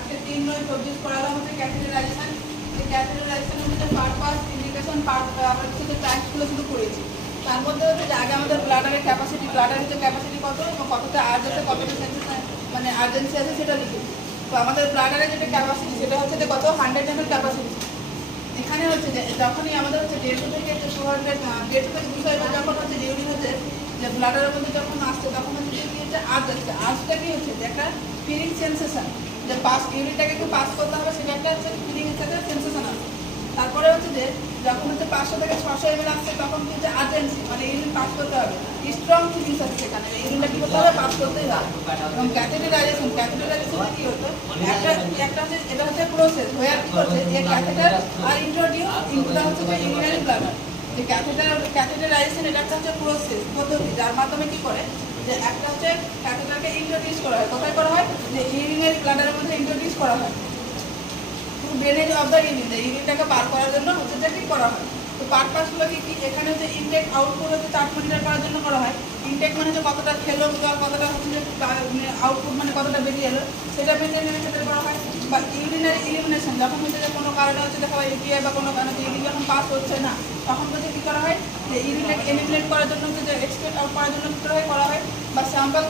আজকে 3/9/24 পড়ালাম হচ্ছে ক্যাথেড্রালাইজেশন। এই ক্যাথেড্রালাইজেশনের মধ্যে পারপাস, ইন্ডিকেশন, আমরা হচ্ছে টাইপসগুলো শুধু করেছি। তার মধ্যে হচ্ছে যে আগে আমাদের ব্লাডারের ক্যাপাসিটি, ব্লাডারের যে ক্যাপাসিটি কত এবং কতটা আর্জ আছে, কতটা সেন্সেশন মানে আর্জেন্সি আছে সেটা লিখেছি। তো আমাদের ব্লাডারের যেটা ক্যাপাসিটি সেটা হচ্ছে যে কত 100 ml ক্যাপাসিটি। এখানে হচ্ছে যে যখনই আমাদের হচ্ছে 150 থেকে 200 150 থেকে 200 এবার যখন হচ্ছে ইউরিন হচ্ছে যে ব্লাডারের মধ্যে যখন আসছে তখন হচ্ছে যে কি হচ্ছে আর্জ আসছে। আর্জটা কি হচ্ছে যে একটা ফিলিং সেন্সেশন, যে পাস ইউরিনটাকে একটু পাস করতে হবে সেটা একটা হচ্ছে ফিলিং হিসেবে সেন্সেশন আছে। তারপরে হচ্ছে যে যখন হচ্ছে 500 থেকে 600 ml আসছে তখন কি হচ্ছে আর্জেন্সি, মানে ইউরিন পাস করতে হবে, স্ট্রং ফিলিংস আছে সেখানে, ইউরিনটা কি করতে হবে পাস করতেই হবে। এবং ক্যাথেড্রালাইজেশন কি হতো একটা হচ্ছে এটা হচ্ছে প্রসেস হয়ে কি করছে যে ক্যাথেটার আর ইন্ট্রোডিউস ইনটু হচ্ছে যে ইউরিনারি ব্লাডার। যে ক্যাথেড্রালাইজেশন এটা একটা হচ্ছে প্রসেস পদ্ধতি যার মাধ্যমে কি করে যে একটা হচ্ছে ক্যাথেটারকে ইন্ট্রোডিউস করা হয়। কোথায় করা হয়? যে ইউরিনারি ব্লাডারের মধ্যে ইন্ট্রোডিউস করা হয়। ড্রেনেজ অফ দ্য ইউরিন, ইউরিনটাকে পার করার জন্য হচ্ছে যে ঠিক করা হয়। তো পারপাসগুলো কি এখানে হচ্ছে ইনটেক আউটপুট হচ্ছে চার্ট মনিটর করার জন্য করা হয়। ইনটেক মানে হচ্ছে কতটা খেলো জল, কতটা হচ্ছে যে আউটপুট মানে কতটা বেরিয়ে এলো সেটা মেনটেনের ক্ষেত্রে করা হয়। বা ইউরিনারি ইলিমিনেশন যখন হচ্ছে যে কোনো কারণে হচ্ছে দেখা হয় ইউপিআই বা কোনো কারণে ইউরিন যখন পাস হচ্ছে না তখন হচ্ছে কী করা হয় যে ইউরিনটাকে এলিমিনেট করার জন্য হচ্ছে যে এক্সপেক্ট আউট করার জন্য কী করা হয় বা স্যাম্পল